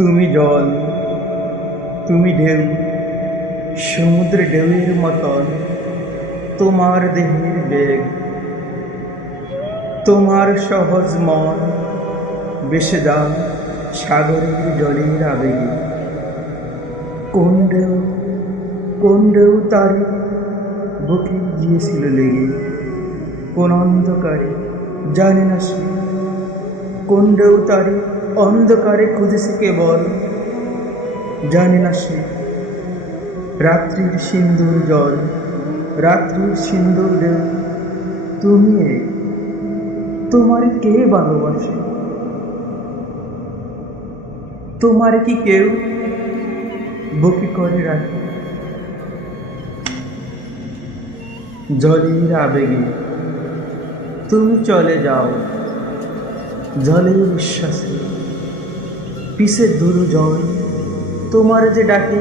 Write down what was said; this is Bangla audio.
তুমি জল, তুমি ঢেউ, সমুদ্রে ঢেউয়ের মতন তোমার দেহের বেগ, তোমার সহজ মন বেসে যায় সাগরের জলের আবেগে। কোন ঢেউ তারে বুকে গিয়েছিল লেগে, কোন অন্ধকারে জানে না সে, কোন ঢেউ তারে অন্ধকারে খুঁজেছে কেবল, জানে না সে। রাত্রির সিন্দুর জল, রাত্রির সিন্দুর ঢেউ, তুমি তোমার কে ভালোবাসে? তোমার কি কেউ বুকে করে রাখে? জলের আবেগে তুমি চলে যাও, জলের উচ্ছ্বাসে পিছে দূর জল তোমার যে ডাকে।